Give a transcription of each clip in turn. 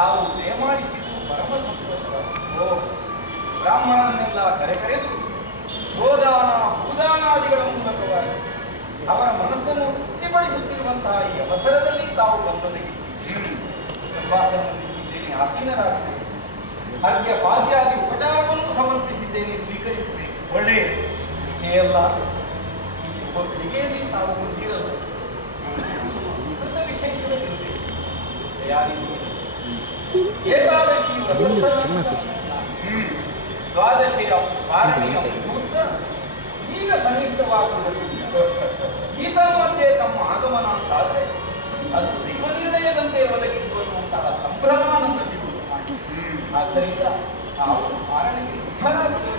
ತಾವು ದಯಮಾಡಿಸಿದ್ದು ಪರಮ ಸಂತೋಷ. ಬ್ರಾಹ್ಮಣರನ್ನೆಲ್ಲ ಕರೆದು ಗೋದಾನ ಭೂದಾನಾದಿಗಳ ಮೂಲಕವಾಗಿ ಅವರ ಮನಸ್ಸನ್ನು ತೃಪ್ತಿಪಡಿಸುತ್ತಿರುವಂತಹ ಈ ಅವಸರದಲ್ಲಿ ತಾವು ಬಂದೊದಗಿ ಸಂಭಾಷಣೆಯಿದ್ದೇನೆ, ಆಸೀನರಾಗಿದ್ದೇನೆ. ಅರ್ಘ್ಯ ಪಾದ್ಯಾದಿ ಉಪಚಾರವನ್ನು ಸಮರ್ಪಿಸಿದ್ದೇನೆ, ಸ್ವೀಕರಿಸಬೇಕು. ಒಳ್ಳೆಯ ಇಷ್ಟೇ ಅಲ್ಲ, ಬೆಳಿಗ್ಗೆಯಲ್ಲಿ ತಾವು ಹೊಂದಿರೋದು ವಿಶೇಷವಿದೆ. ಏಕಾದಶಿ ದ್ವಾದಶಿಯ ಪಾರಣೆಯ ಮುಹೂರ್ತ ಈಗ ಸನ್ನಿಹಿತವಾಗುವುದು. ಈತ ಮಧ್ಯೆ ತಮ್ಮ ಆಗಮನ ಅಂತಾದರೆ ಅದು ದೈವ ನಿರ್ಣಯದಂತೆ ಒದಗಿದ್ದು ಅನ್ನುವಂತಹ ಸಂಭ್ರಮ ನಮ್ಮ ಸಿಗುವುದು. ಆದ್ದರಿಂದ ನಾವು ಪಾರಣೆಗೆ ಸಿದ್ಧರಾಗುತ್ತೇವೆ.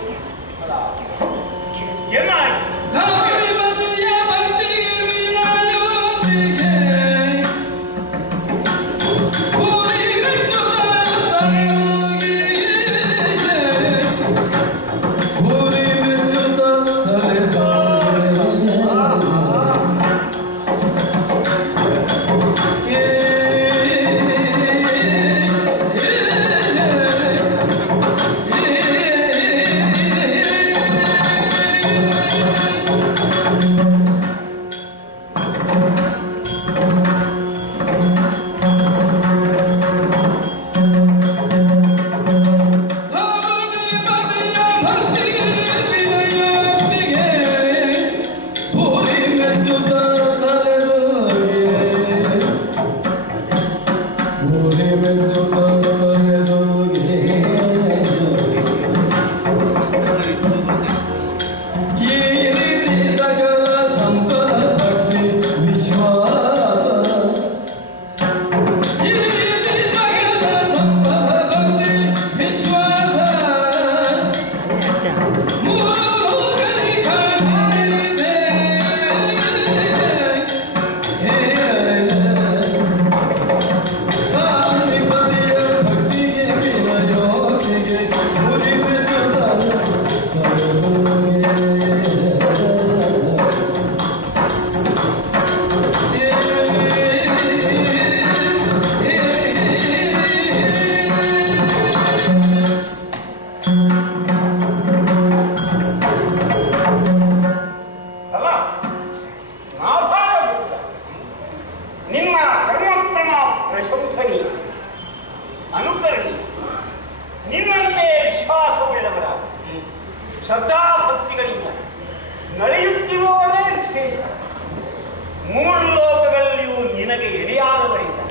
ಶ್ರದ್ಧಾಭಕ್ತಿಗಳಿಂದ ನಡೆಯುತ್ತಿರುವವರೇ ವಿಶೇಷ. ಮೂರು ಲೋಕಗಳಲ್ಲಿಯೂ ನಿನಗೆ ಎಡೆಯಾದವರಿಂದ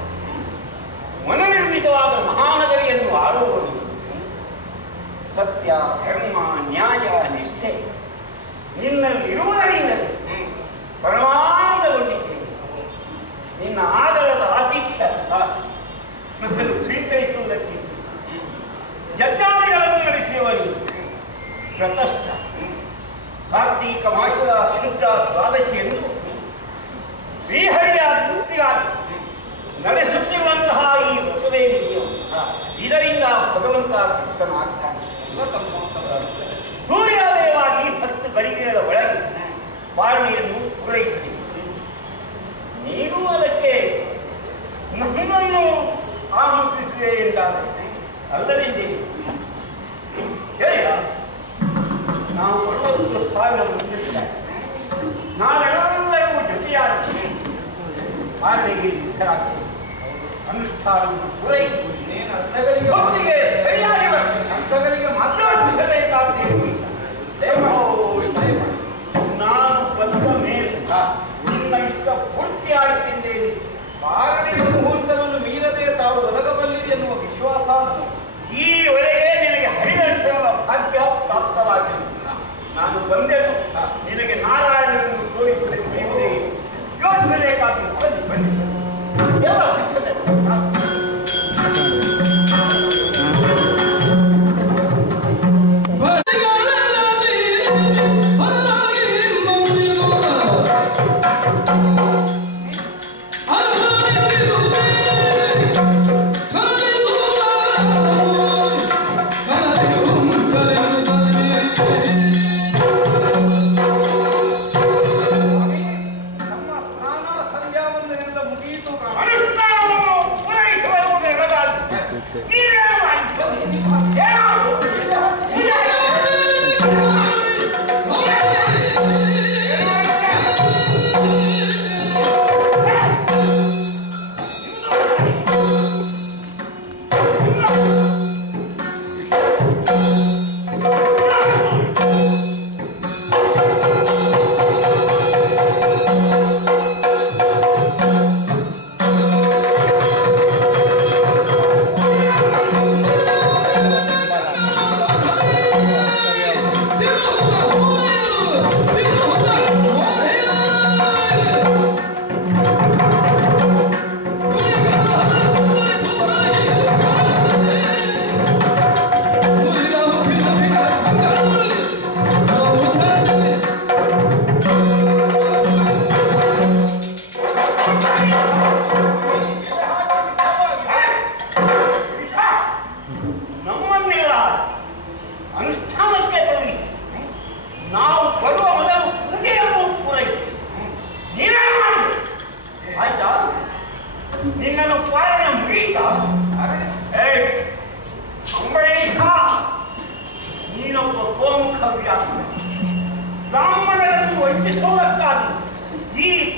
ಮನನಿರ್ಮಿತವಾದ ಮಹಾನಗರಿಯನ್ನು ಆಳುವವರು. ಸತ್ಯ, ಧರ್ಮ, ನ್ಯಾಯ, ನಿಷ್ಠೆ ನಿನ್ನಲ್ಲಿರುವುದರಿಂದಲೇ ಪರಮಾನಂದಗೊಂಡಿದ್ದೇನೆ. ನಿನ್ನ ಆದರದ ಆತಿಥ್ಯ ನನ್ನನ್ನು ಸ್ವೀಕರಿಸುವುದಕ್ಕಿಂತ ಯಜ್ಞಾದಿಗಳನ್ನು ನಡೆಸುವವನು ಪ್ರತಸ್ಥ ಕಾರ್ತೀಕ ಮಾಸದ ಶುದ್ಧ ದ್ವಾದಶಿಯನ್ನು ಶ್ರೀಹರಿಯ ತೃಪ್ತಿಗಾಗಿ ನಡೆಸುತ್ತಿರುವಂತಹ ಈ ವ್ರತವೇದಿಕೆಯು ಇದರಿಂದ ಭಗವಂತ ತೃಪ್ತನಾಗ್ತಾನೆ. ಸೂರ್ಯೋದಯವಾಗಿ 10 ಗಳಿಗೆಗಳ ಒಳಗೆ ಪಾರಣೆಯನ್ನು ಪೂರೈಸಬೇಕು. ನೀನು ಅದಕ್ಕೆ ನನ್ನನ್ನು ಆಮಂತ್ರಿಸಿದೆ ಎಂದಾದರೆ ಅಲ್ಲದಿದ್ದೇ ಹೇಳಿದ ನಾವು ಕೊಡುವುದು ಸಾವಿರ ಮುಂದಿದ್ದಾರೆ. ನಾವೆಲ್ಲರೂ ಜೊತೆಯಾದ ಪಾಲನೆಗೆ ಸಿದ್ಧರಾಗ್ತೇವೆ. ಅನುಷ್ಠಾನವನ್ನು ಪೂರೈಸುವುದೇನು ಭಕ್ತಿಗೆ ಸರಿಯಾಗಿ ಅಂತಗಳಿಗೆ ಮಾತನಾಡಿಸಬೇಕಾಗ್ತೇವೆ. ನಾನು ಬಂದ ಮೇಲೆ ನಿನ್ನ ಇಷ್ಟ ಪೂರ್ತಿಯಾಗುತ್ತಿದ್ದೇನೆ. ಪಾಲನೆಯ ಮುಹೂರ್ತವನ್ನು ಮೀರದೆ ತಾವು ಒದಗಬಲ್ಲಿದೆ ಎನ್ನುವ ವಿಶ್ವಾಸ ಈವರೆಗೆ ನಿನಗೆ ಹರಿದರ್ಶನದ ಭಾಗ್ಯ ಪ್ರಾಪ್ತವಾಗಿದೆ. ನಾನು ಬಂದೆನು ನಿನಗೆ ನಾರಾಯಣನನ್ನು ತೋರಿಸಲಿಕ್ಕೆ ಯೋಚನೆ ಬನ್ನಿ ಬನ್ನಿ ಎಲ್ಲ ಶಿಕ್ಷಣೆ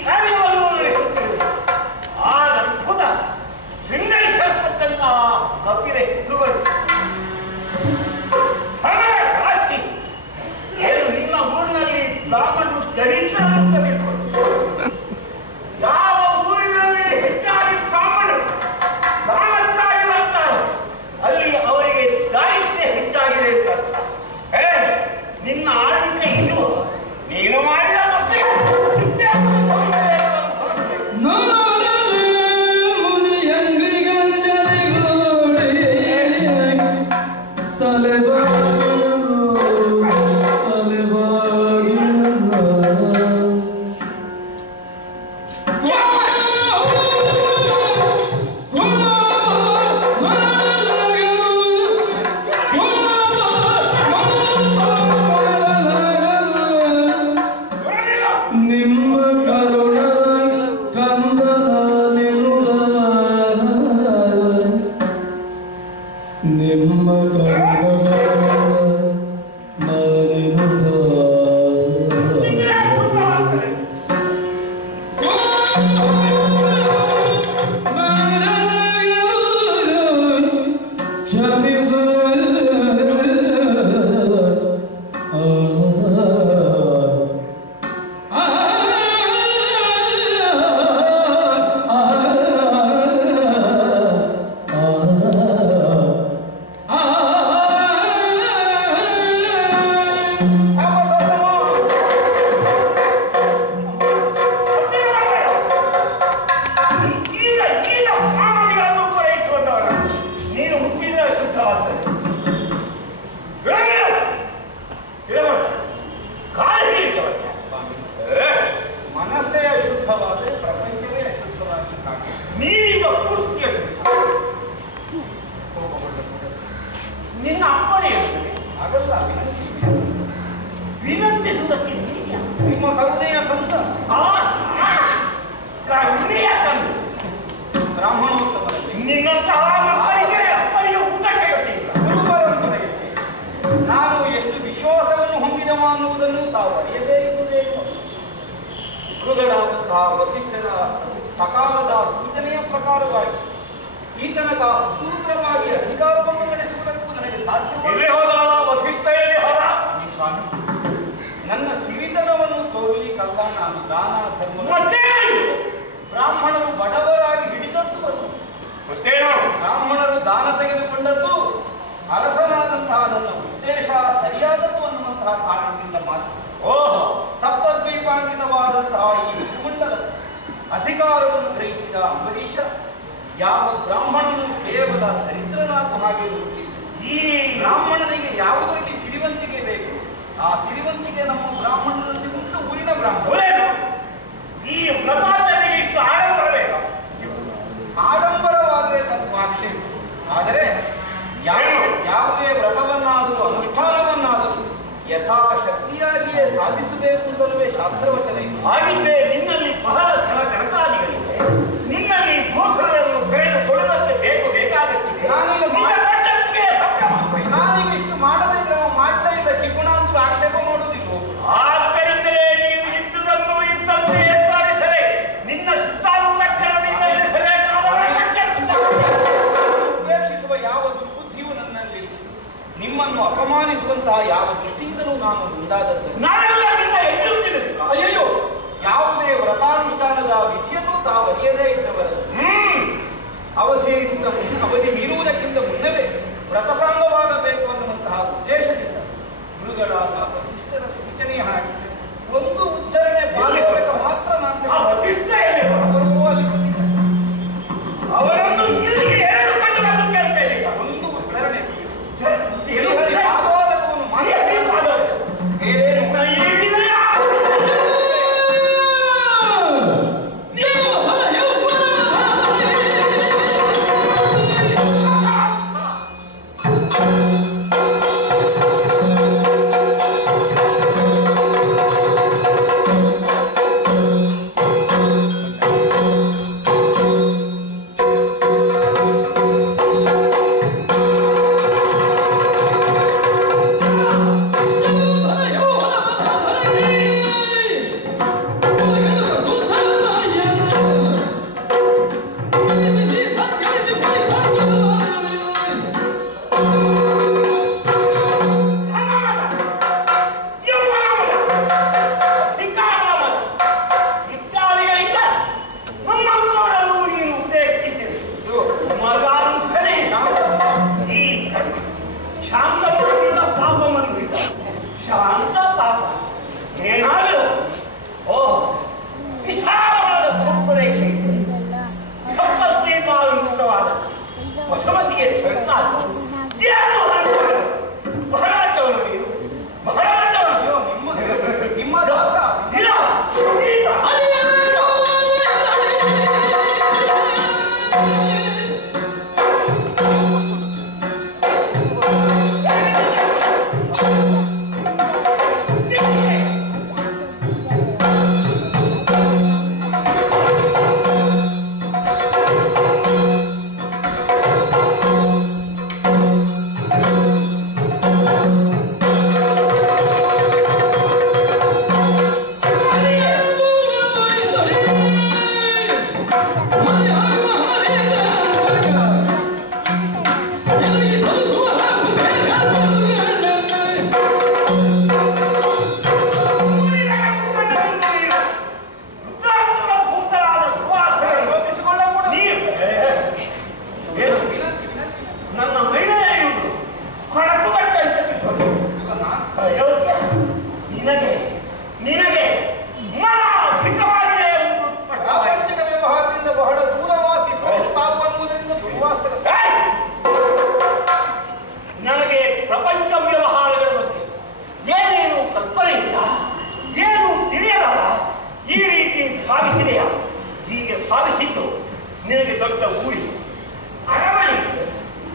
ಕಾರ್ಯವನ್ನು ನಡೆಸುತ್ತಿರುವುದು ಆ ಅದ್ಭುತ ಶೃಂಗರಿಸಲ್ಪಟ್ಟಂತಹ ಕಪಿಲೆ ಹಿತುಗಳು ರಾಶಿ ಏನು ನಿಮ್ಮ ಊರಿನಲ್ಲಿ ಬ್ರಾಹ್ಮಣರು ದಲಿತರಾಗಿರಬೇಕು. ಯಾವ ಊರಿನಲ್ಲಿ ಹೆಚ್ಚಾಗಿ ಬ್ರಾಹ್ಮಣರು ಬ್ರಾಹ್ಮಣರಾಗಿ ಬರ್ತಾರೆ ಅಲ್ಲಿ ಅವರಿಗೆ ದಾರಿದ್ರ್ಯ ಹೆಚ್ಚಾಗಿದೆ ಅಂತ ಅರ್ಥ. ನಿನ್ನ ಆಳ್ವಿಕೆ ಇದು ನೀನು ಮಾಡಿದ ಮತ್ತೆ ವಸಿಷ್ಠರ ಸಕಾಲದ ಸೂಚನೆಯ ಪ್ರಕಾರವಾಗಿ ಈ ತನಕ ಸೂತ್ರವಾಗಿ ಅಧಿಕಾರವನ್ನು ನಡೆಸುವುದಕ್ಕೂ ನನಗೆ ಸಾಧ್ಯವಿಲ್ಲ. ಸ್ವಾಮಿ, ನನ್ನ ಸಿರಿತನವನ್ನು ತೋರಲಿಕ್ಕಲ್ಲ ನಾನು ದಾನ ಧರ್ಮ ಬ್ರಾಹ್ಮಣರು ಬಡವರಾಗಿ ಹಿಡಿದದ್ದು ಅದು. ಬ್ರಾಹ್ಮಣರು ದಾನ ತೆಗೆದುಕೊಂಡದ್ದು ಅರಸನಾದಂತಹ ನನ್ನ ಉದ್ದೇಶ ಸರಿಯಾದದ್ದು ಅನ್ನುವಂತಹ ಕಾರಣದಿಂದ ಮಾತ್ರ ಸಪ್ತದ್ವೀಪಾಂಕಿತವಾದಂತಹ ಈ ಭೂಮಂಡಲದ ಅಧಿಕಾರವನ್ನು ಗ್ರಹಿಸಿದ ಅಂಬರೀಷ ಯಾವ ಬ್ರಾಹ್ಮಣನು ಕೇವಲ ದರಿದ್ರನಾದ ಹಾಗೆ ಈ ಬ್ರಾಹ್ಮಣನಿಗೆ ಯಾವುದರಲ್ಲಿ ಸಿರಿವಂತಿಕೆ ಬೇಕು ಆ ಸಿರಿವಂತಿಕೆ ನಮ್ಮ ಬ್ರಾಹ್ಮಣರಲ್ಲಿ ಉಂಟು. ಊರಿನ ಬ್ರಾಹ್ಮಣ ಈ ವ್ರತಾಚರಣೆಗೆ ಇಷ್ಟು ಆಡಂಬರ ಬೇಕು. ಆಡಂಬರವಾದರೆ ತಪ್ಪು ಆಕ್ಷೇಪ. ಆದರೆ ಯಾವುದೇ ವ್ರತವನ್ನಾದರೂ ಅನುಷ್ಠಾನವನ್ನಾದರೂ ಯಥಾಶಕ್ತಿಯಾಗಿಯೇ ಸಾಧಿಸಬೇಕು ಅಂತಲೇ ಶಾಸ್ತ್ರವಚನ ಇದೆ. ಹಾಗಿದ್ರೆ ನಿನ್ನಲ್ಲಿ ಬಹಳ ಧನ ಕನಕಾದಿಗಳಿವೆ. ನಿನ್ನಲ್ಲಿ ಗೋಕುಲವನ್ನು ಬೆಳೆದುಕೊಳ್ಳುವಂತೆ ಬೇಕಾಗುತ್ತಿದೆ. ನಾನೀಗ ಇಷ್ಟು ಮಾಡದೇ ಇದ್ರೆ ಮಾಡ್ತಾ ಇದ್ದ ಕಿಗುಣ ಅಂತೂ ಆಕ್ಷೇಪ ಮಾಡುವುದಿಲ್ಲ. ಆದ್ದರಿಂದಲೇ ನೀವು ಇದ್ದುದನ್ನು ಇದ್ದಂತೆ ಏರ್ಪಡಿಸದೆ ನಿನ್ನ ಸುತ್ತಾನುತ್ತಕ್ಕರದಿಂದ ಉಪೇಕ್ಷಿಸುವ ಯಾವ ದುರ್ಬುದ್ಧಿಯೂ ನನ್ನಲ್ಲಿ ನಿಮ್ಮನ್ನು ಅಪಮಾನಿಸುವಂತಹ ಯಾವ ದೃಷ್ಟಿಯಿಂದಲೂ ನಾನು ಮುಂದಾದದ್ದು. ಅಯ್ಯೋ, ಯಾವುದೇ ವ್ರತಾನುಷ್ಠಾನದ ವಿಧಿಯನ್ನು ತಾವು ಅರಿಯದೇ ಇದ್ದವರದ್ದು ಅವಧಿ ಮೀರುವುದಕ್ಕಿಂತ ಮುನ್ನವೇ ವ್ರತಸಾಂಗವಾಗಬೇಕು ಅನ್ನುವಂತಹ ಉದ್ದೇಶದಿಂದ ಗುರುಗಳಾದ ವಸಿಷ್ಠರ ಸೂಚನೆ ಹಾಗೆ ಒಂದು ಉದ್ಧರಣೆ ಪಾಲಕ ಮಾತ್ರ ನಾನು ಒಂದು ಉದ್ಧರಣೆ ಪಾದೋದಕವನ್ನು ಮಾತ್ರ ಬೇರೇನು ನಿನಗೆ ದೊಡ್ಡ ಊರಿ ಅರಮನೆ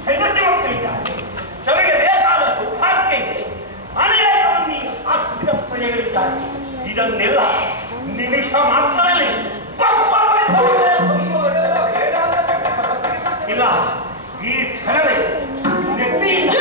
ಹೆಂಡತಿ ಮಕ್ಕಳಿದ್ದಾರೆ, ಸಭೆಗೆ ಬೇಕಾದಷ್ಟು ಭಾಗ್ಯ ಇದೆ, ಅನೇಕ ಮಂದಿ ಆರ್ಥಿಕ ಪ್ರಜೆಗಳಿದ್ದಾರೆ. ಇದನ್ನೆಲ್ಲ ನಿಮಿಷ ಮಾತ್ರದಲ್ಲಿ ಇಲ್ಲ, ಈ ಕ್ಷಣವೇ ನೆಟ್ಟಿಯಿಂದ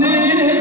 ನೀನೆ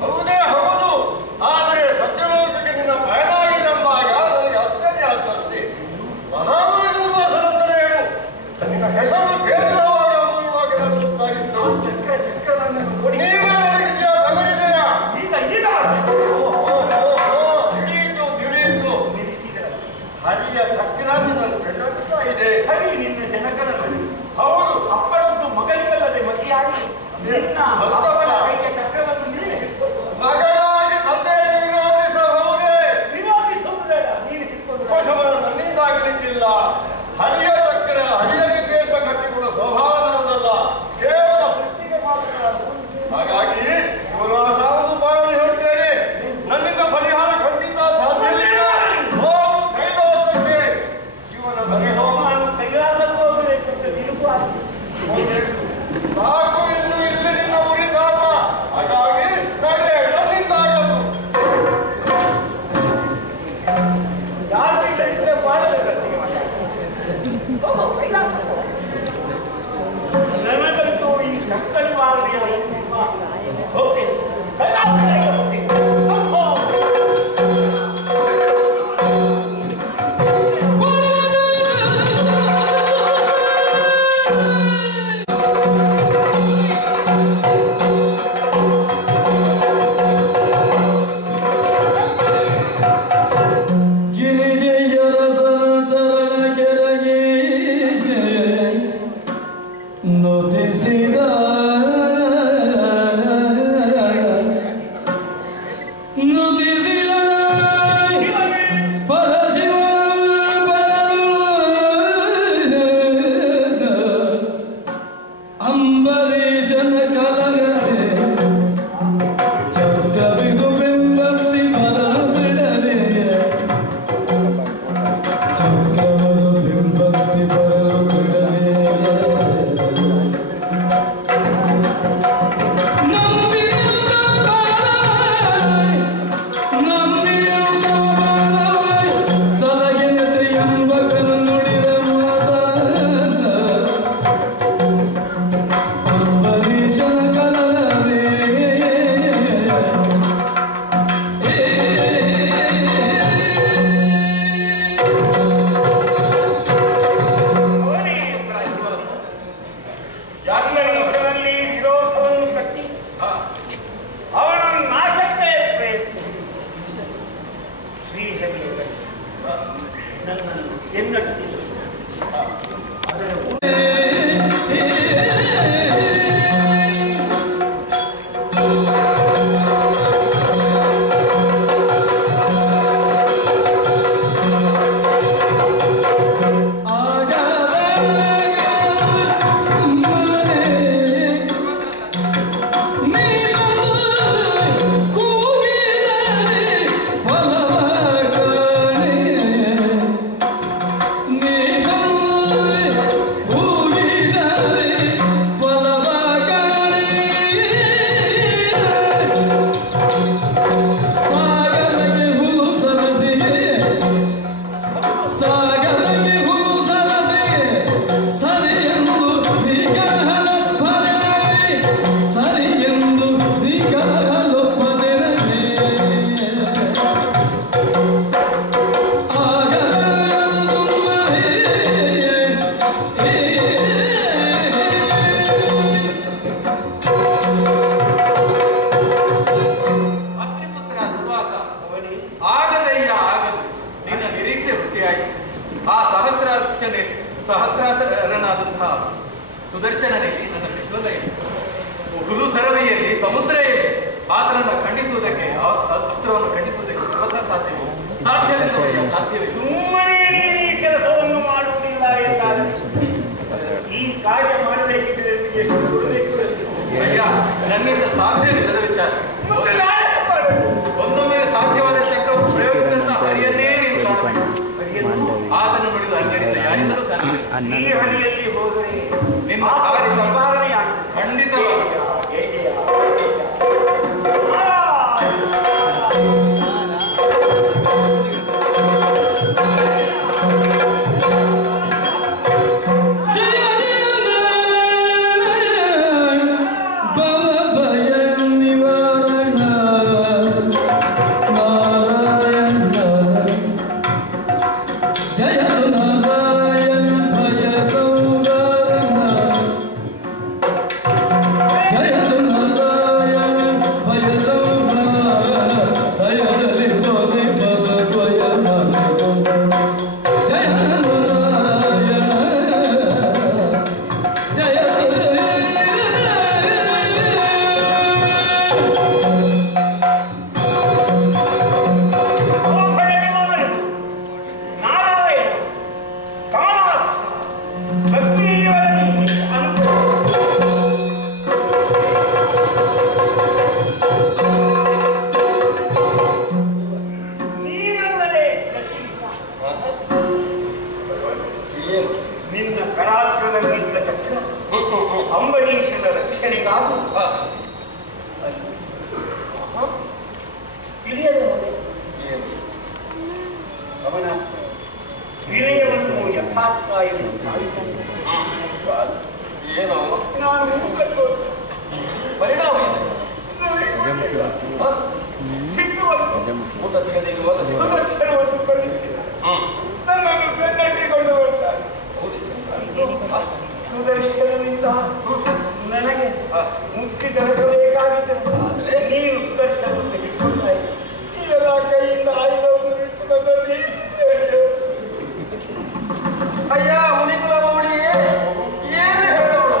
ಹೌದೇ ಹೌದು. ಆದರೆ ಸತ್ಯಲೋಕಕ್ಕೆ ನಿನ್ನ ಪಯಣಾಗಿದೆಂಬ ನನಗೆ ಆಶ್ಚರ್ಯ ಆಗ್ತದೆ. ಮಹಾಬಲಿವಾಸನಂದರೆ ಏನು? ನಿನ್ನ ಹೆಸರು ಕೇಳಿದವಾಗ ಗೊತ್ತಾಗಿತ್ತು. ನೀವೇ ಅದಕ್ಕೆ ಗಮನಿದೆಯಾ? ತಿಳಿಯಿತು. ಹರಿಯ ಚಕ್ರ ನಿನ್ನ ಬೆಟ್ಟುತ್ತಾ ಇದೆ. ಹರಿ ನಿನ್ನ ಜನಕರ ಬಳಿ. ಹೌದು. ಅಪ್ಪನದ್ದು ಮಗನಿಗಲ್ಲದೆ ಮತಿಯಾಗಿ ನಿನ್ನ ಕೈಗೆ ಚಕ್ರವನ್ನು ಮಗನಾಗಿ ತಂದೆ ವಿರೋಧಿಸಬಹುದೇ? ವಿರೋಧಿಸುವುದಿಲ್ಲ. ನೀನು ಉಪಶಮನ ನನ್ನಿಂದಾಗಲಿಕ್ಕಿಲ್ಲ. ಹರಿಯ ಚಕ್ರ ಹರಿಯಗೆ ದೇಶ ಕಟ್ಟಿಕೊಡ ಸ್ವಭಾವದಲ್ಲ, ಕೇವಲ ಸೃಷ್ಟಿಗೆ ಮಾತ್ರ. ಹಾಗಾಗಿ ಗುರುವಾಸವನ್ನು ಮಾಡಲು ಹೇಳ್ತೇನೆ. ನನ್ನಿಂದ ಪರಿಹಾರ ಖಂಡಿತ ಸಾಧ್ಯವಿಲ್ಲ. ಹೋಗು ಕೈಲಾಸಕ್ಕೆ. ಶಿವನ ಬಗೆ ಹೋಮ ಕೈಲಾಸಕ್ಕೆ ಹೋಗಬೇಕು ಅಂತ ನಿನಗೂ ಆಗಿದೆ. ಸಾಕು, ಇನ್ನು ಇಲ್ಲಿ ನಿನ್ನ ಉರಿ ಸಾಕ. ಹಾಗಾಗಿ ನಡೆ, ನನ್ನಿಂದಾಗದು. ಯಾರಿದ್ರೆ ನನಗಂತೂ ಈ ಕಕ್ಕಳಿ ಮಾದರಿಯ ಓಕೆ ಸಹಸ್ರಾರನಾದಂತಹ ಸುದರ್ಶನನಿಗೆ ನನ್ನ ವಿಶ್ವದ ಹುಲು ಸರವಿಯಲ್ಲಿ ಸಮುದ್ರ ಇದೆ. ಆತನನ್ನು ಖಂಡಿಸುವುದಕ್ಕೆ ಅಸ್ತ್ರವನ್ನು ಖಂಡಿಸುವುದಕ್ಕೆ ಸರ್ವಥಾ ಸಾಧ್ಯವಿಲ್ಲ. ಸುಮ್ಮನೆ ಕೆಲಸವನ್ನು ಮಾಡುವುದಿಲ್ಲ ಎಂದಾದರೆ ಈ ಕಾರ್ಯ ಮಾಡಬೇಕಿದ್ರೆ ಅಯ್ಯ, ನನ್ನಿಂದ ಸಾಧ್ಯವಿಲ್ಲದ ವಿಚಾರ. ಒಂದೊಮ್ಮೆ ಸಾಧ್ಯವಾದ ಚಕ್ರವು ಪ್ರಯೋಗಿಸಿದಂತ ಹರಿಯನ್ನೇ ನೀವು ಕಾಣಬೇಕು. ಆತನ ನುಡಿದು ಅನ್ಯರಿಂದ ಯಾರಿಂದಲೂ ಸಾಧ್ಯ. ಈ ಹರಿಯಲ್ಲಿ ಹೋದರೆ ನಿಮ್ಮ ಕಾರ್ಯ ಖಂಡಿತವಾಗಿ ಭಯ ನಿವಾರಣ ಮಹಾಕಾಯವನ್ನು ಏನೋ ನಾನು ಮುಖಕ್ಕೆ ಪರಿಣಾಮ ಇದೆ. ಊಟ ಸಿಗದೆ ಇರುವಾಗ ಸುದರ್ಶನವನ್ನು ಕಳುಹಿಸಿದ ನನ್ನನ್ನು ಬೆನ್ನಟ್ಟಿಕೊಂಡು ಬರ್ತಾರೆ. ಸುದರ್ಶನದಿಂದ ನನಗೆ ಮುಕ್ತಿ ದೊರಕಬೇಕಾಗಿತ್ತು. ನೀನು ಸುದರ್ಶನವನ್ನು ತೆಗೆದುಕೊಳ್ತಾ ಇದ್ದೆ. ನೀವೆಲ್ಲ ಕೈಯಿಂದ ಆಯುಧವನ್ನು ಬಿಟ್ಟು ನನ್ನಲ್ಲಿ ಅಯ್ಯ ಮುನಿಕುಲ ಮೌಳಿ ಏನು ಹೇಳೋಣ?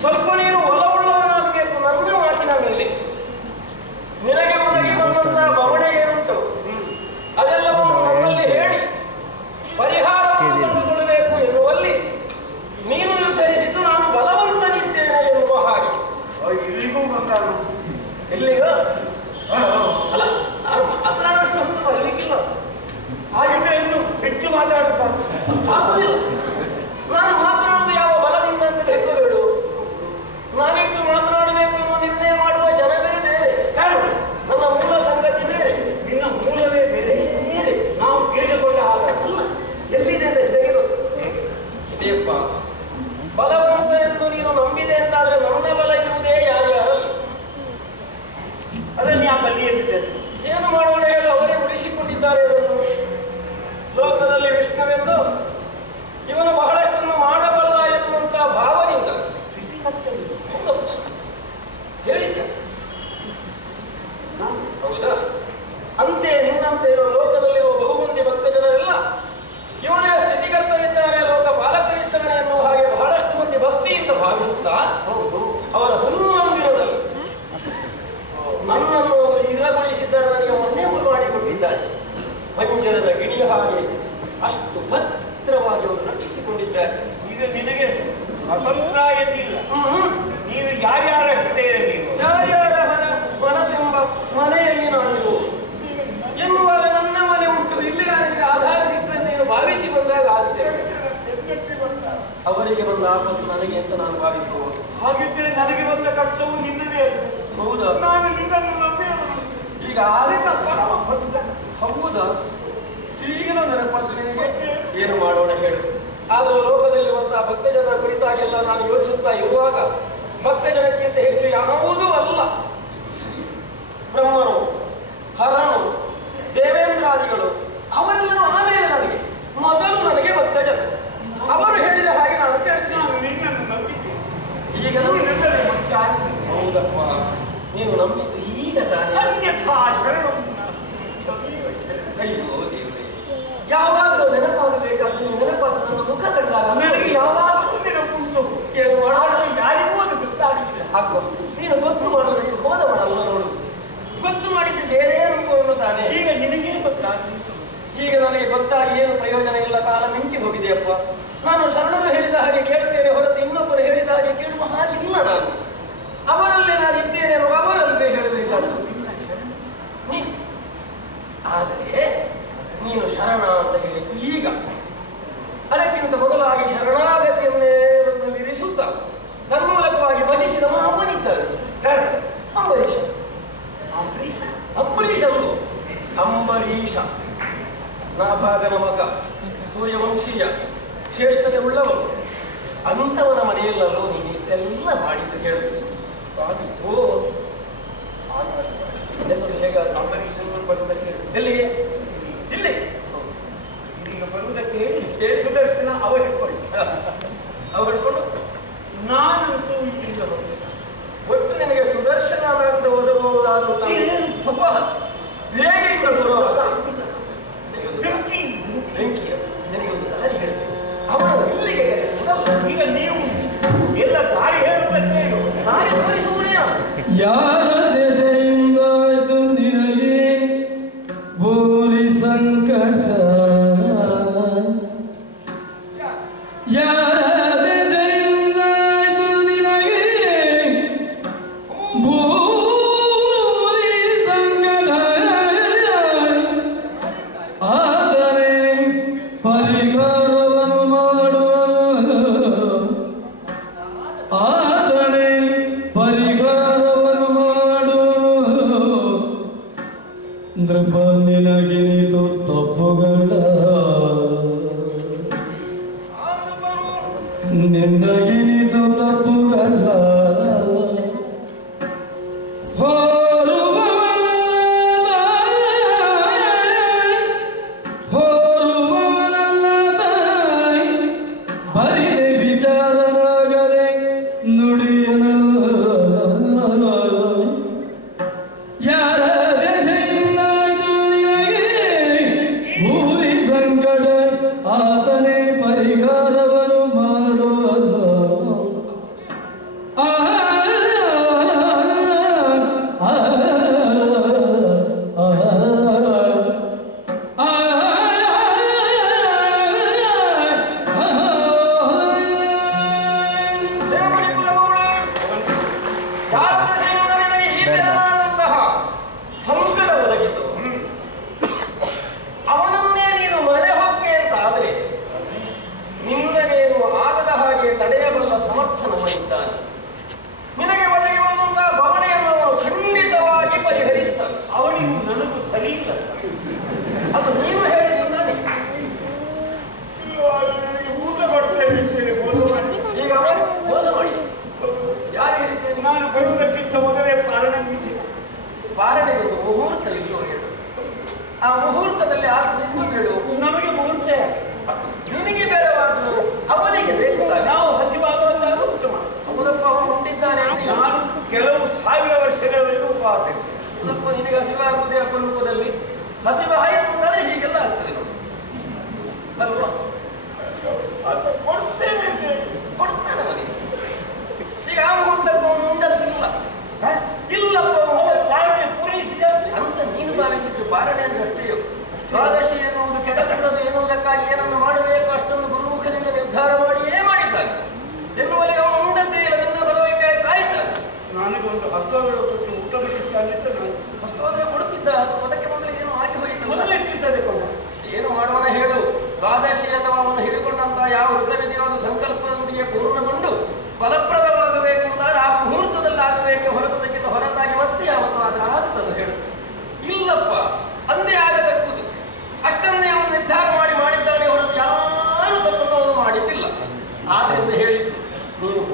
ಸ್ವಲ್ಪ ನೀನು ಒಲವುಳ್ಳವನಾಗಬೇಕು ನನ್ನ ಮಾತಿನ ಮೇಲೆ. ನಿನಗೆ ಒದಗಿ ಬಂದಂತಹ ಬವಣೆ ಏನುಂಟು ಅದೆಲ್ಲವನ್ನು ನನ್ನಲ್ಲಿ ಹೇಳಿ ಪರಿಹಾರವನ್ನು ಕಂಡುಕೊಳ್ಳಬೇಕು ಎನ್ನುವಲ್ಲಿ ನೀನು ನಿರ್ಧರಿಸಿದ್ದು ನಾನು ಬಲವಂತನಿದ್ದೇನೆ ಎನ್ನುವ ಹಾಗೆ. ಇಲ್ಲಿಗೂ ಬಂದಾನು ಎಲ್ಲಿಗ ಅಲ್ಲ ನಾನು ಮಾತನಾಡಷ್ಟು ಬರಲಿಕ್ಕಿಲ್ಲ. ಹಾಗಿದ್ರೆ ಇನ್ನು ಹೆಚ್ಚು ಮಾತಾಡುತ್ತಾರೆ. ಆಗುದಿಲ್ಲ. ನಾನು ಮಾತನಾಡುವುದು ಯಾವ ಬಲದಿಂದ ಅಂತ ಲೆಕ್ಕಬೇಡು. ನಾನಿಟ್ಟು ಮಾತನಾಡಬೇಕು ಎಂದು ನಿರ್ಣಯ ಮಾಡುವ ಜನವೇ ಬೇರೆ, ಯಾರು? ನನ್ನ ಮೂಲ ಸಂಗತಿ ಬೇರೆ. ನಿನ್ನ ಮೂಲವೇ ಬೇರೆ. ಬೇರೆ ನಾವು ಕೇಳಿಕೊಂಡ ಹಾಗಲ್ಲ. ಎಲ್ಲಿದೆ ಅಂತ ತೆಗೆದು ಇದೆಯಪ್ಪ. ಬಲವಂತನೆಂದು ನೀನು ನಂಬಿದೆ ಅಂತಾದ್ರೆ ನನ್ನ ಬಲ ಇರುವುದೇ ಯಾರ್ಯಾರಲ್ಲಿ. ಅದನ್ನು ಯಾಕೆ ಅಲ್ಲಿಯೇ ಬಿಟ್ಟೆ? ಏನು ಮಾಡೋಣ ಹೇಳಿ ಅವರೇ ಉಳಿಸಿಕೊಂಡಿದ್ದಾರೆ ಅದನ್ನು. ಲೋಕದಲ್ಲಿ ವಿಷ್ಣುವೆಂದು ಇವನು ಬಹಳಷ್ಟನ್ನು ಮಾಡಬಲ್ಲ ಎನ್ನುವಂತಹ ಭಾವದಿಂದ ಹೇಳಿದ್ದೆ. ಹೌದಾ? ನಿನಗೆ ಅಭಿಪ್ರಾಯತೆ ಇಲ್ಲ. ನೀನು ಯಾರ್ಯಾರ ಹೃದಯ ನೀವು ಯಾರ್ಯಾರ ಮನಸ್ಸೆಂಬ ಮನೆಯಲ್ಲಿ ನಾನು ಎನ್ನುವಾಗ ನನ್ನ ಮನೆ ಉಂಟು. ಇಲ್ಲಿ ನನಗೆ ಆಧಾರ ಸಿಗ್ತದೆ ನೀನು ಭಾವಿಸಿ ಬಂದಾಗ ಆಗ್ತೇವೆ. ಅವರಿಗೆ ಬಂದ ಆಪತ್ತು ನನಗೆ ಅಂತ ನಾನು ಭಾವಿಸಬಹುದು. ಹಾಗಿದ್ದರೆ ನನಗೆ ಬಂದ ಕಷ್ಟವು ನಿನ್ನದೇ. ಹೌದಾ? ನಾನು ನಿನ್ನನ್ನು ನಂಬಿ ಈಗ ಆದಿತ ಹೌದಾ? ಈಗಲೂ ನೆನಪಾಗ್ತದೆ ನಿನಗೆ. ಏನು ಮಾಡೋಣ ಹೇಳು. ಆದರೂ ಲೋಕದಲ್ಲಿರುವಂತಹ ಭಕ್ತಜನರ ಕುರಿತಾಗೆಲ್ಲ ನಾನು ಯೋಚಿಸುತ್ತಾ ಇರುವಾಗ ಭಕ್ತಜನಕ್ಕಿಂತ ಹೆಚ್ಚು ಯಾವುದೂ ಅಲ್ಲ. ಬ್ರಹ್ಮನು, ಹರನು, ದೇವೇಂದ್ರಾದಿಗಳು ಅವರೆಲ್ಲರೂ ಆಮೇಲೆ ನನಗೆ, ಮೊದಲು ನನಗೆ ಭಕ್ತಜನ. ಅವರು ಹೇಳಿದ ಹಾಗೆ ನಾನು ಕೇಳ್ತೀನಿ. ನಿನ್ನನ್ನು ನಂಬಿದ್ದೇನೆ. ಈಗ ಹೌದಪ್ಪ, ನೀವು ನಂಬಿದ್ದು ಈಗ ತಾನೇ. ಅನ್ಯಥಾ ಶರಣು. ಅಯ್ಯೋ ದೇವರೇ, ಯಾವಾಗಲೂ ನೆನಪಾಗಬೇಕಾದ್ರೆ ನೀವು ನೆನಪಾದ ನನ್ನ ಮುಖ ಕಂಡಾಗ ನನಗೆ ಯಾವಾಗಲೂ ನೆನಪುಂಟು. ಏನು ಮಾಡೋದು ಯಾರಿಗೂ ಅದು ಗೊತ್ತಾಗಿಲ್ಲ. ಹಾಕೋ. ನೀನು ಗೊತ್ತು ಮಾಡೋದಕ್ಕೆ ಹೋದವನಲ್ಲ ನೋಡು. ಗೊತ್ತು ಮಾಡಿದ್ದು ಬೇರೆ ರೂಪವನ್ನು ತಾನೇ. ಈಗ ನಿನಗೇ ಗೊತ್ತಾಗಿತ್ತು. ಈಗ ನನಗೆ ಗೊತ್ತಾಗಿ ಏನು ಪ್ರಯೋಜನ ಇಲ್ಲ. ಕಾಲ ಮಿಂಚಿ ಹೋಗಿದೆಯಪ್ಪ. ನಾನು ಶರಣರು ಹೇಳಿದ ಹಾಗೆ ಕೇಳ್ತೇನೆ ಹೊರತು ಇನ್ನೊಬ್ಬರು ಹೇಳಿದ ಹಾಗೆ ಕೇಳುವ ಹಾಗಿಲ್ಲ. ನಾನು ಅವರಲ್ಲೇ ನಾನು ಇದ್ದೇನೆ ಅವರಲ್ಲೇ ಹೇಳಬೇಕಾದ್ರು. ಆದರೆ ನೀನು ಶರಣ ಅಂತ ಹೇಳಿದ್ದು ಈಗ. ಅದಕ್ಕಿಂತ ಮೊದಲಾಗಿ ಶರಣಾಗತಿಯನ್ನೇ ನಿಲ್ಲಿಸುತ್ತ ತನ್ಮೂಲಕವಾಗಿ ವಧಿಸಿದವ ಅವನಿದ್ದಾನೆ. ಅಂಬರೀಷ. ಅಂಬರೀಷನು ಅಂಬರೀಷ ನಾಭಾಗನ ಮಗ, ಸೂರ್ಯವಂಶೀಯ, ಶ್ರೇಷ್ಠತೆ ಉಳ್ಳವನು. ಅಂಥವನ ಮನೆಯಲ್ಲೂ ನೀನು ಇಷ್ಟೆಲ್ಲ ಮಾಡಿದ್ದು ಹೇಳುವುದು. ಓ ಹೇಗಾದ ಅಂಬರೀಷನ ಬರುವುದಕ್ಕೆ ಎಲ್ಲಿಗೆ? ಇಲ್ಲಿ ಈಗ ಬರುವುದಕ್ಕೆ ಸುದರ್ಶನ ಅವ ಹಿಡ್ಕೊಂಡು ಅವ ಹಿಡ್ಕೊಂಡು ನಾನಂತೂ ಇಲ್ಲಿಂದ ಹೋದೆ. ಒಟ್ಟು ನಿನಗೆ ಸುದರ್ಶನ ಓದಬಹುದಾದ ಬೇಗ ಇಂದ ಬರುವಾಗ ಬೆಂಕಿ ನಿನಗೆ ಒಂದು ದಾರಿ ಹೇಳ್ತೇನೆ. ಅವನನ್ನು ಇಲ್ಲಿಗೆ ಕರೆಸುವುದಲ್ಲ. ಈಗ ನೀವು ಎಲ್ಲ ದಾರಿ ಹೇಳುವುದಕ್ಕೆ ದಾರಿ ತೋರಿಸುವುದೇ. ಯಾರ ದೆಸೆಯಿಂದ ಇದು ನಿನಗೆ ಭೂರಿ ಸಂಕಟ? ಯಾರ ದೆಸೆಯಿಂದ ಇದು ನಿನಗೆ ಭೂರಿ ಸಂಕಟ? ಆದರೆ ಪರಿಹಾರವನ್ನು ಮಾಡುವನು, ಆದರೆ ಪರಿಹಾರವನ್ನು ಮಾಡುವನು. ನೃಪ ನಿನಗಿನಿತು ತಪ್ಪುಗಳ, ನಿನ್ನಗಿನಿತು ತಪ್ಪುಗಳ. ಬರಿದೆ ವಿಚಾರನಾಗದೆ ನುಡಿಯನಲು. ಯಾರ ದೆಸೆಯಿಂದ ಇದು ನಿನಗೆ ಭೂರಿ ಸಂಕಟ? ಆತನೇ ಪರಿಹಾರವನ್ನು ಮಾಡುವನು.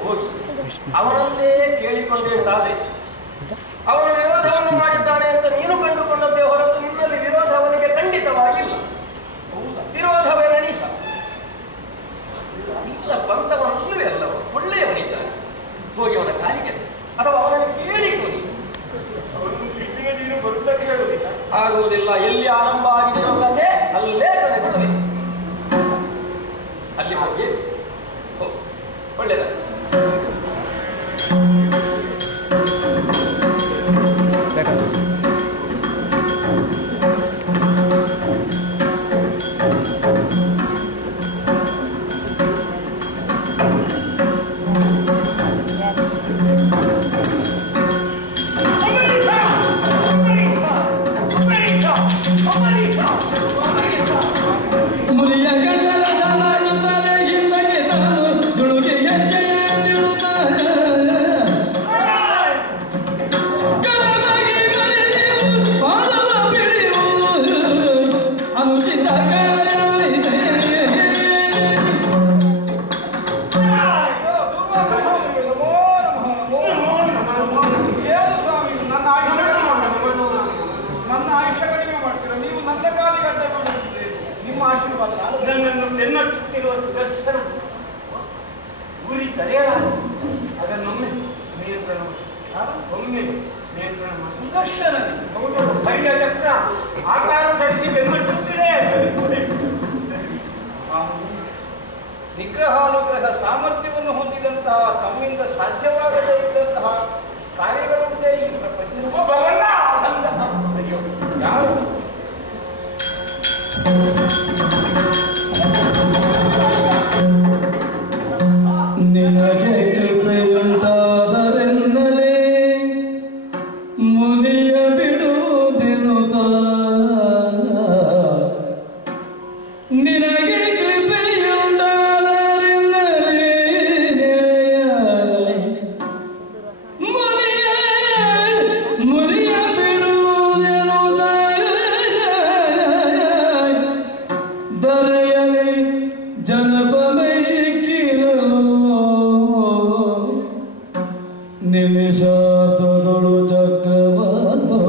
ಹೋಗಿ ಅವನಲ್ಲೇ ಕೇಳಿಕೊಂಡೇಂತಾದ್ರೆ ಅವನು ವಿರೋಧವನ್ನು ಮಾಡಿದ್ದಾನೆ ಅಂತ ನೀನು ಕಂಡುಕೊಂಡದ್ದೇ ಹೊರತು ನಿನ್ನಲ್ಲಿ ವಿರೋಧ ಅವನಿಗೆ ಖಂಡಿತವಾಗಿಲ್ಲ. ವಿರೋಧವೇ ನಣಿಸ ಇಲ್ಲ ಬಂದವನಲ್ಲವೇ ಅಲ್ಲವ ಒಳ್ಳೆಯವನಿದ್ದಾನೆ. ಹೋಗಿ ಅವನ ಕಾಲಿಗೆ ಅಥವಾ ಅವನನ್ನು ಕೇಳಿಕೊಳ್ಳಿ. ನೀನು ಬರುತ್ತಕ್ಕೆ ಹೇಳುವುದಿಲ್ಲ, ಆಗುವುದಿಲ್ಲ. ಎಲ್ಲಿ ಆರಂಭ ಆಗಿದೆಯೋ ಕಥೆ ಅಲ್ಲೇ ಕೊನೆಗೊಳ್ಳಬೇಕು. ಅಲ್ಲಿ ಹೋಗಿ ಒಳ್ಳೆಯದ ನಿಗ್ರಹಾನುಗ್ರಹ ಸಾಮರ್ಥ್ಯವನ್ನು ಹೊಂದಿದಂತಹ ತಮ್ಮಿಂದ ಸಾಧ್ಯವಾಗದೇ ಇದ್ದಂತಹ ಕಾರ್ಯಗಳುಂಟೆ ಈ ಪ್ರಪಂಚ. ಯಾರು ನಿನಗೆ ಕೃಪೆಯುಂಟಾದರೆನ್ನಲೇ ಮುನಿಯ ಬಿಡುವುದೆನುತ ನಿನಗೆ ಕೃಪೆಯುಂಟಾದರೆನ್ನಲೇ ಮುನಿಯ ಬಿಡುವುದೆನುತ ದರೆಯಲಿ ಜನಪಮೈಕಿರಲು ನಿಮಿಷಾರ್ಧದೊಳು ಚಕ್ರವಾದೋ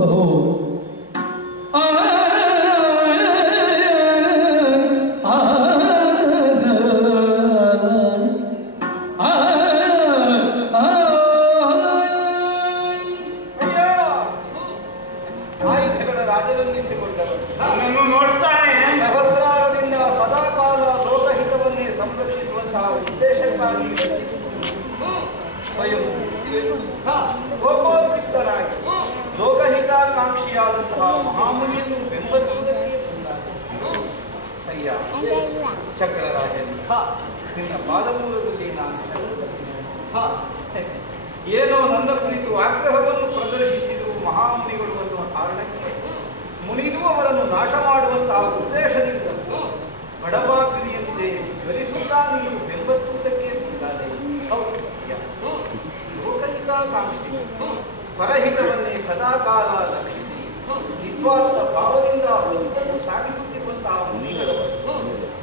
ಆಯುಧಗಳ ರಾಜನನ್ನಿಸಿಕೊಂಡವರು ನೋಡ್ತಾನೆ. ಸಹಸ್ರಾರದಿಂದ ಸದಾಕಾಲ ಲೋಕಹಿತವನ್ನೇ ಸಂರಕ್ಷಿಸುವಂತಹ ಉದ್ದೇಶಕ್ಕಾಗಿ ಲೋಕೋತ್ಕೃಷ್ಟನಾಗಿ ಲೋಕಹಿತಾಕಾಂಕ್ಷಿಯಾದಂತಹ ಮಹಾಮುನಿಯನ್ನು ಬೆಂಬಲಿಸುವುದಕ್ಕೆ ಅಯ್ಯ ಚಕ್ರರಾಜನು ನಿನ್ನ ಪಾದಮೂಲದಲ್ಲಿ ನಾನು ಏನೋ ನನ್ನ ಕುರಿತು ಆಗ್ರಹವನ್ನು ಪ್ರದರ್ಶಿಸಿದರು ಮಹಾಮುನಿಗಳು ಅನ್ನುವ ಕಾರಣಕ್ಕೆ ಮುನಿದು ಅವರನ್ನು ನಾಶ ಮಾಡುವಂತಹ ಉದ್ದೇಶದಿಂದ ಬಡವಾಗ್ನಿಯಂತೆ ಜ್ವಲಿಸುತ್ತಾ ನೀನು ಬೆಂಬಲಿಸುವುದಕ್ಕೆ ಮುಂದಾದೆ. ಲೋಕಹಿತಾಕಾಂಕ್ಷಿ ಪರಹಿತವನ್ನೇ ಸದಾಕಾಲ ರಕ್ಷಿಸಿ ನಿಸ್ವಾರ್ಥ ಭಾವದಿಂದ ಬದುಕನ್ನು ಸಾಗಿಸುತ್ತಿರುವಂತಹ ಮುನಿಗಳವರು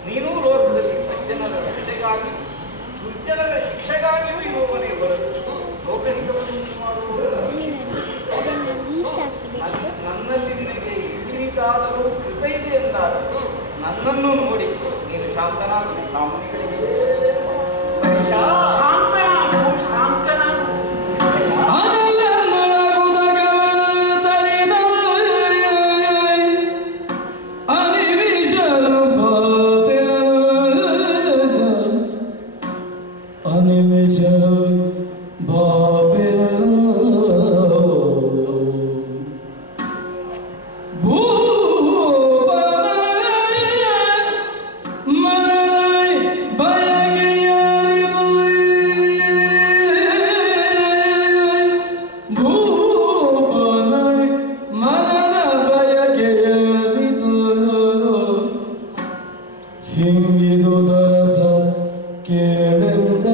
ನೀನೂ ಲೋಕದಲ್ಲಿ ಸಜ್ಜನರ ರಕ್ಷೆಗಾಗಿ ದುರ್ಜನರ ಶಿಕ್ಷೆಗಾಗಿಯೂ ಇರುವವನೇ ಹೊರತು ಲೋಕಹಿತವನ್ನು ನನ್ನಲ್ಲಿ ನಿನಗೆ ಇಳಿತಾದರೂ ಕೃಪೆ ಇದೆ ಎಂದಾದರೂ ನನ್ನನ್ನು ನೋಡಿ ನೀನು ಶಾಂತನಾಗಲಿ. ಸಾಮಾನ್ಯಗಳಿಗೆ ಹಿಂಗಿದು ದರಸ ಕೇಳೆಂದ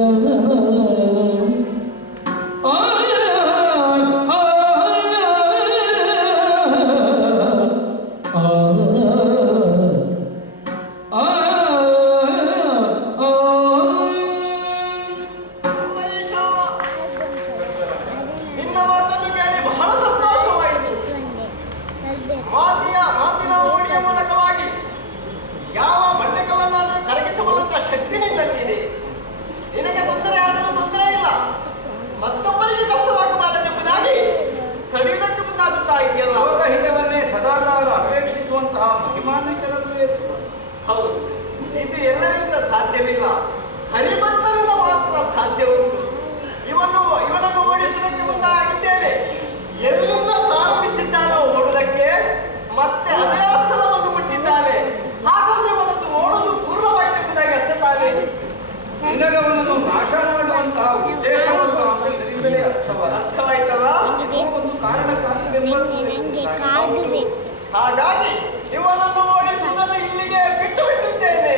ಹಾಗಾಗಿ ಇವನನ್ನು ಓಡಿಸುವುದನ್ನು ಇಲ್ಲಿಗೆ ಬಿಟ್ಟು ಬಿಟ್ಟಿದ್ದೇನೆ.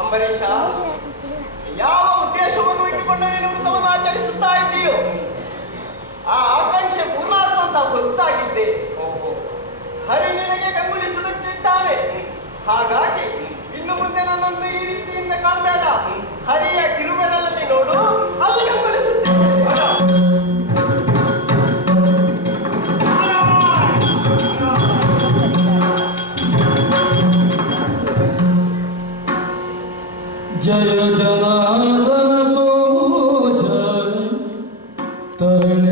ಅಂಬರೀಷ, ಯಾವ ಉದ್ದೇಶವನ್ನು ಇಟ್ಟುಕೊಂಡು ನೀನು ವೃತ್ತವನ್ನು ಆಚರಿಸುತ್ತಾ ಇದ್ದೀಯೋ ಆ ಆಕಾಂಕ್ಷೆ ಪೂರ್ಣಾರ್ಥ ಅಂತ ಗೊತ್ತಾಗಿದ್ದೆ. ಹರಿ ನಿನಗೆ ಕಂಗೊಳಿಸುವುದಕ್ಕಿದ್ದಾನೆ. ಹಾಗಾಗಿ ಇನ್ನು ಮುಂದೆ ನನ್ನನ್ನು ಈ ರೀತಿಯಿಂದ ಕಾಣಬೇಡ. ಹರಿಯ ಕಿರುಬೆರಳಲ್ಲಿ ನೋಡು, ಅಲ್ಲಿ ಕಂಗೊಳಿಸುತ್ತೇನೆ. ಜಯ ಜನಾರ್ದನ ಘೋಷ ತರಣೆ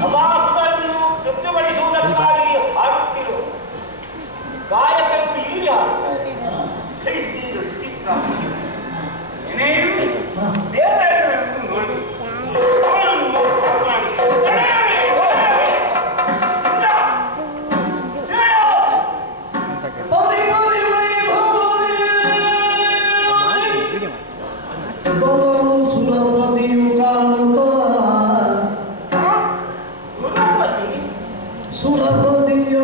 ಸಭಾಸದರನ್ನು ತೃಪ್ತಿಪಡಿಸುವುದಕ್ಕಾಗಿ ಹಾಡುತ್ತಿರುವ ಗಾಯಕರು ಇಲ್ಲಿ ಹಾಡುತ್ತಾರೆ. ಚಿತ್ರ ದೇವರನ್ನು ನೋಡಿ ಅವನನ್ನು ಸುರಪತಿಯ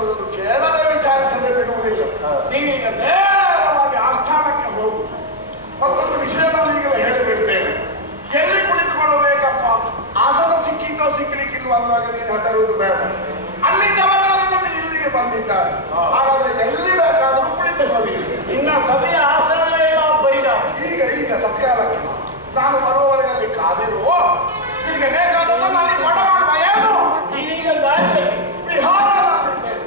ಬರುವುದನ್ನು ಕೇಳದೆ ವಿಚಾರಿಸದೆ ಬಿಡುವುದಿಲ್ಲ. ನೀವೀಗ ನೇರವಾಗಿ ಆಸ್ಥಾನಕ್ಕೆ ಹೋಗು. ಮತ್ತೊಂದು ವಿಷಯದಲ್ಲಿ ಈಗಲೇ ಹೇಳಿಬಿಡ್ತೇನೆ. ಎಲ್ಲಿ ಕುಳಿತುಕೊಳ್ಳಬೇಕಪ್ಪ? ಆಸನ ಸಿಕ್ಕಿತೋ ಸಿಕ್ಕಲಿಕ್ಕಿಲ್ವ ಅನ್ನುವಾಗ ನೀನು ಹೆದರುವುದು ಬೇಡ. ಅಲ್ಲಿದ್ದವರೆಲ್ಲ ಇಲ್ಲಿಗೆ ಬಂದಿದ್ದಾರೆ. ಹಾಗಾದ್ರೆ ಎಲ್ಲಿ ಬೇಕಾದರೂ ಕುಳಿತುಕೊಳ್ಳಿ. ಇನ್ನ ಸಭೆಯ ಆಸನವೇ ಬೈದ. ಈಗ ತತ್ಕಾಲಕ್ಕೆ ನಾನು ಬರುವವರೆಗೆ ಅಲ್ಲಿ ಕಾದಿರುವ ನಿನಗೆ ಬೇಕಾದನ್ನು ನಾನು ಕೊಡ ಮಾಡುವ. ಏನು ಈಗ ದಾರಿಯಲ್ಲಿ ವಿಹಾರದಲ್ಲಿದ್ದೇನೆ.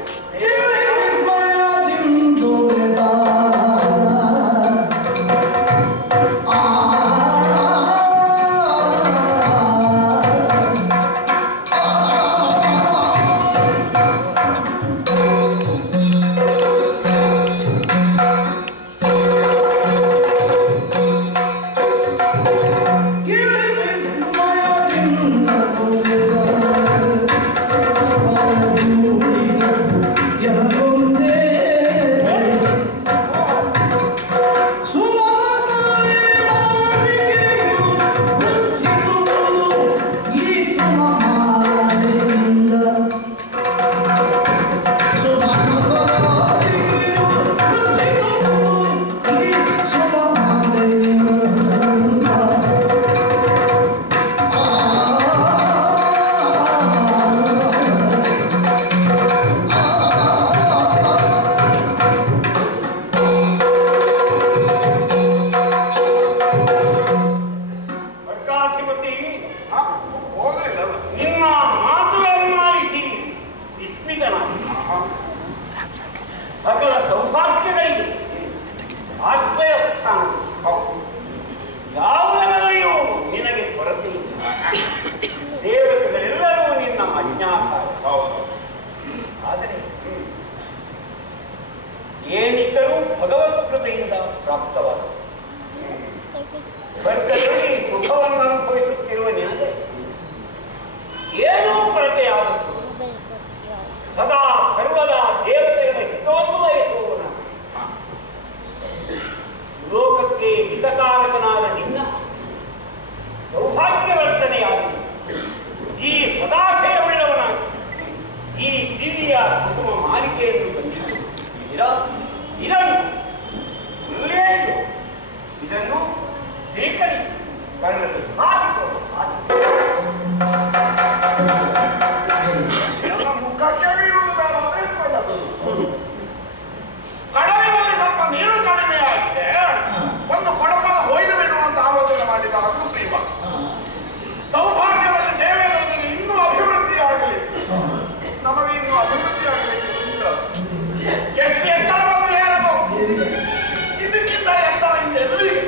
ಏನಿದ್ದರೂ ಭಗವತ್ ಕೃಪೆಯಿಂದ ಪ್ರಾಪ್ತವಾದ ಸ್ವರ್ಗದಲ್ಲಿ ಸುಖವನ್ನು ಅನುಭವಿಸುತ್ತಿರುವ ನಿನಗೆ ಏನೂ ಕೊರತೆಯಾಗುವುದು. ಸದಾ ಸರ್ವದಾ ದೇವತೆಗಳ ಹಿತವನ್ನು ಬಯಸುವವನ ಲೋಕಕ್ಕೆ ಹಿತಕಾರಕನಾದ ನಿನ್ನ ಸೌಭಾಗ್ಯವರ್ಧನೆಯಾಗಿದೆ. ಈ ಸದಾಶಯವುಳ್ಳವನಾಗಿ ಈ ದಿವ್ಯ ಕುಸುಮ ಮಾಲಿಕೆಯನ್ನು ಬಂದಿದೆ. ಇದನ್ನು ಸ್ವೀಕರಿಸಿ ಕಣ್ಣಲ್ಲಿ ಮುಖಕ್ಕೆ ಬೀಳುವುದು ಬೇಡ ಅಂತ ಕಡವಿನಲ್ಲಿ ಸ್ವಲ್ಪ ನೀರು ಕಡಿಮೆ ಆಗಿದೆ. ಒಂದು ಕೊಡಪದ ಹೊಯ್ದು ಬಿಡುವಂತ ಆಲೋಚನೆ ಮಾಡಿದ ಸುಗ್ರೀವ. ಸೌಭಾಗ್ಯದಲ್ಲಿ ದೇವೇಂದ್ರನಿಗೆ ಇನ್ನೂ ಅಭಿವೃದ್ಧಿ ಆಗಲಿ, ನಮಗೆ ಇನ್ನೂ ಅಭಿವೃದ್ಧಿ ಆಗಲಿ. ಎಷ್ಟು ಎತ್ತರ ಬಂದು ಏರಬಹುದು, ಇದಕ್ಕಿಂತ ಎತ್ತರ ಹಿಂದೆ ಎದುರಿಗೆ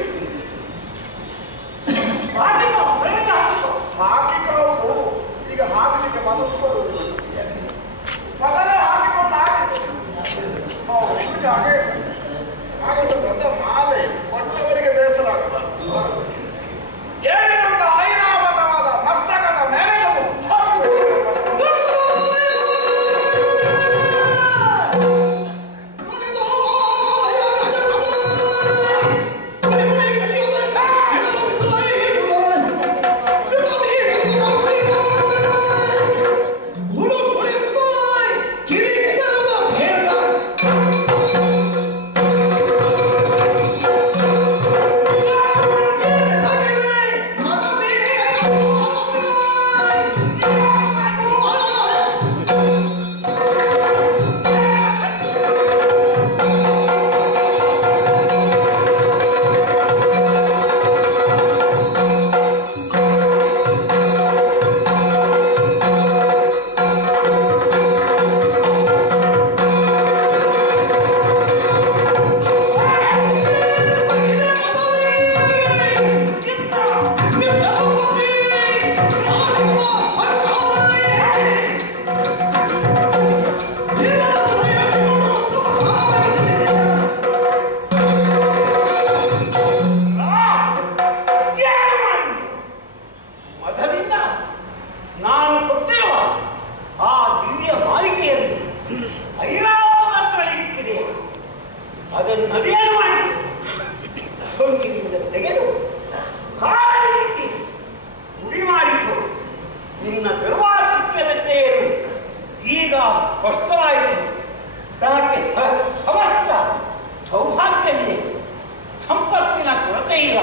ಹಾಕಿಕೊಳ್ಳುವುದು. ಈಗ ಹಾಕಲಿಕ್ಕೆ ಮನಸ್ಸು ಬರುವುದು ಮೊದಲೇ ಹಾಕಿಕೊಂಡು ಹಾಗೆ ಹಾಗೊಂದು ದೊಡ್ಡ ಮಾಲೆ ಕೊಟ್ಟವರಿಗೆ ಬೇಸರ ಆಗಬಾರದು. ಏನಿದಂತ ಐರಾವತವಾದ ಮಸ್ತಕದ ಮೇಲೆ ನಿನ್ನ ಗರ್ವಾಚಕ್ಯತೆ ಈಗ ಸ್ಪಷ್ಟವಾಯಿತು. ತನಕ್ಕೆ ಸಮರ್ಥ ಸೌಭಾಗ್ಯವಿದೆ, ಸಂಪತ್ತಿನ ಕೊರತೆ ಇಲ್ಲ,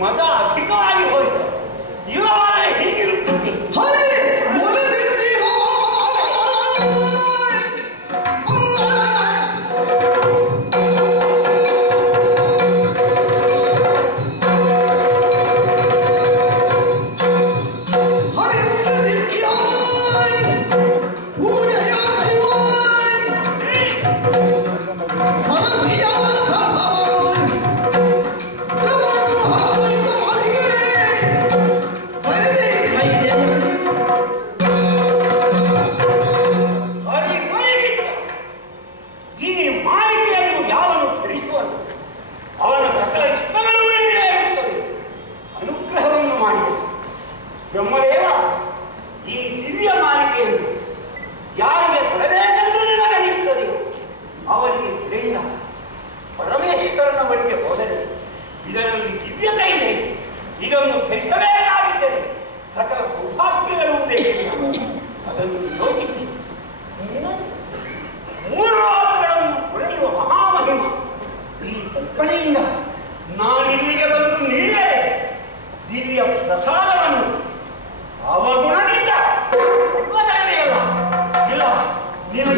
ಮದ ಅಧಿಕವಾಗಿ ಹೋಯಿತು. ಇರುವಾಗ ಹೀಗಿರುತ್ತದೆ. ಬ್ರಹ್ಮದೇವ ಈ ದಿವ್ಯ ಮಾಲಿಕೆಯನ್ನು ಯಾರಿಗೆ ಕೊಡಬೇಕೆಂದು ನಿನಗನಿಸುತ್ತದೆ ಅವರಿಗೆ ಕೊಡೆಯಿಲ್ಲ. ಪರಮೇಶ್ವರನ ಬಳಿಗೆ ಹೋದರೆ ಇದರಲ್ಲಿ ದಿವ್ಯತೆ ಇದೆ, ಇದನ್ನು ಧರಿಸಬೇಕಾಗಿದ್ದರೆ ಸಕಲ ಸೌಭಾಗ್ಯಗಳು ಬೇಕಿಲ್ಲ. ಅದನ್ನು ಯೋಚಿಸಿ ಮೂರು ಲೋಕಗಳನ್ನು ಕೊಳೆಯುವ ಮಹಾಮಹಿಮ ಈ ಕಲ್ಪನೆಯಿಂದ ನಾನಿಲ್ಲಿಗೆ ಬಂದು ನೀಡಿದರೆ ದಿವ್ಯ ಪ್ರಸಾದವನ್ನು ಅವಗುಣದಿಂದ ಒಪ್ಪಗಳೆಯಲ್ಲ. ಇಲ್ಲ, ನೀನು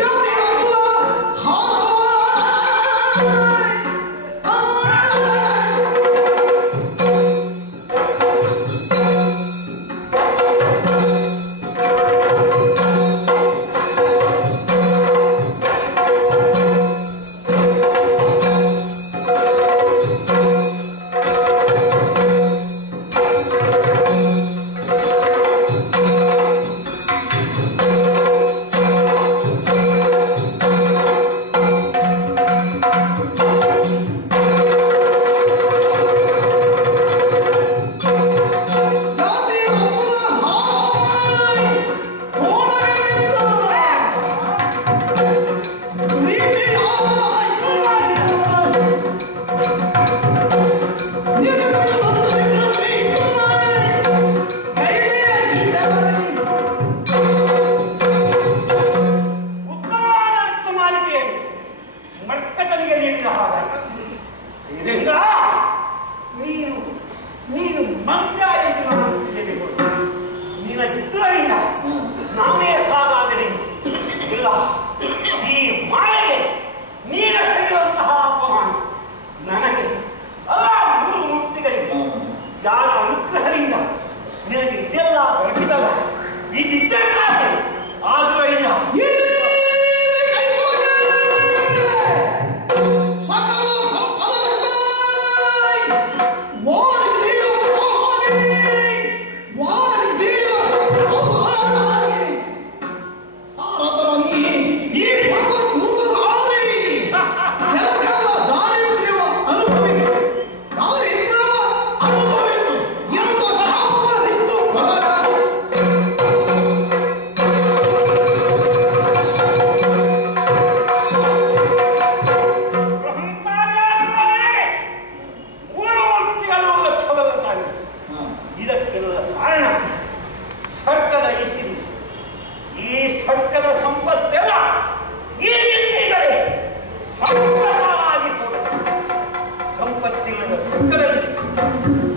ಸಂಪತ್ತಿಲ್ಲದ ಸರ್ಕಲಲ್ಲಿ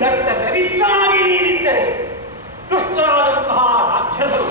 ದಟ್ಟ ಗರಿಷ್ಠನಾಗಿ ನೀಡಿದ್ದರೆ ದುಷ್ಟರಾದಂತಹ ರಾಕ್ಷಸರು